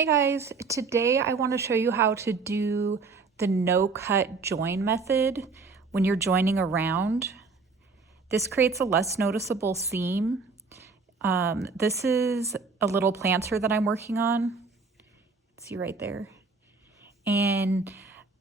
Hey guys, today I want to show you how to do the no-cut join method when you're joining around. This creates a less noticeable seam. This is a little planter that I'm working on. See right there. And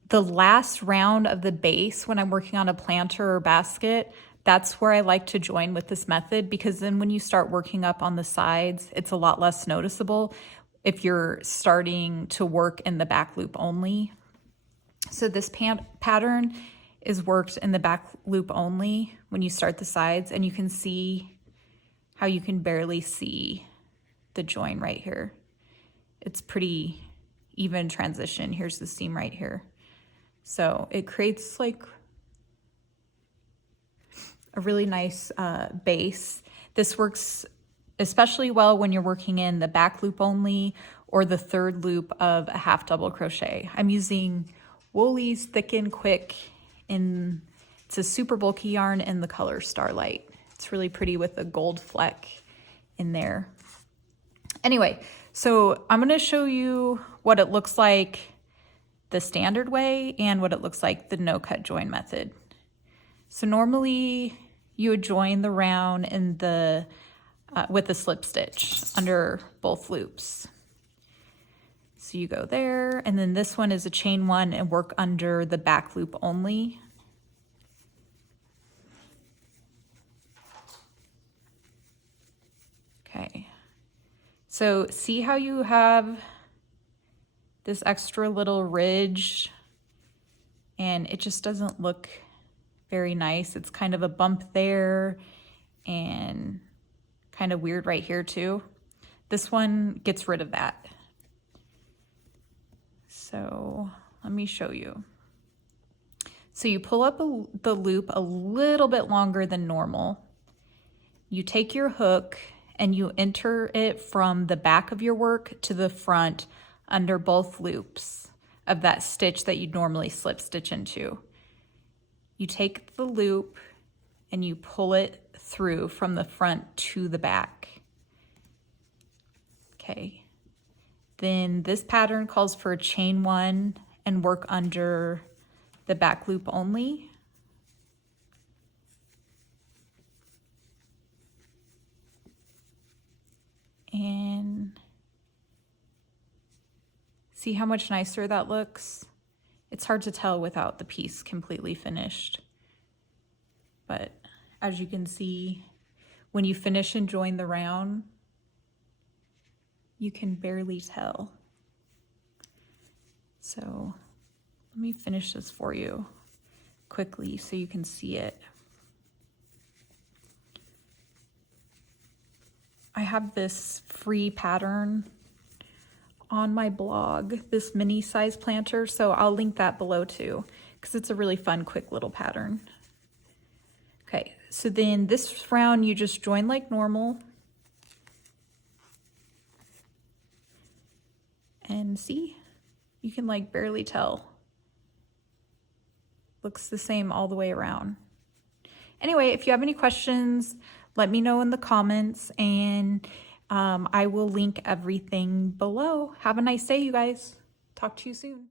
the last round of the base when I'm working on a planter or basket, that's where I like to join with this method, because then when you start working up on the sides, it's a lot less noticeable if you're starting to work in the back loop only. So this pattern is worked in the back loop only when you start the sides, and you can see how you can barely see the join right here. It's pretty even transition. Here's the seam right here. So it creates like a really nice base. This works especially well when you're working in the back loop only or the third loop of a half double crochet. I'm using Woolly's Thick and Quick it's a super bulky yarn in the color Starlight. It's really pretty with a gold fleck in there. Anyway, so I'm gonna show you what it looks like the standard way and what it looks like the no-cut join method. So normally you would join the round in the with a slip stitch under both loops. So you go there, and then this one is a chain one and work under the back loop only. Okay, so see how you have this extra little ridge and it just doesn't look very nice. It's kind of a bump there and kind of weird right here too. This one gets rid of that. So let me show you. So you pull up the loop a little bit longer than normal. You take your hook and you enter it from the back of your work to the front under both loops of that stitch that you'd normally slip stitch into. You take the loop and you pull it through from the front to the back. Okay. Then this pattern calls for a chain one and work under the back loop only. And see how much nicer that looks? It's hard to tell without the piece completely finished. But as you can see, when you finish and join the round, you can barely tell. So let me finish this for you quickly so you can see it. I have this free pattern on my blog, this mini size planter, so I'll link that below too, because it's a really fun, quick little pattern. Okay, so then this round you just join like normal. And see, you can like barely tell. Looks the same all the way around. Anyway, if you have any questions, let me know in the comments, and I will link everything below. Have a nice day, you guys. Talk to you soon.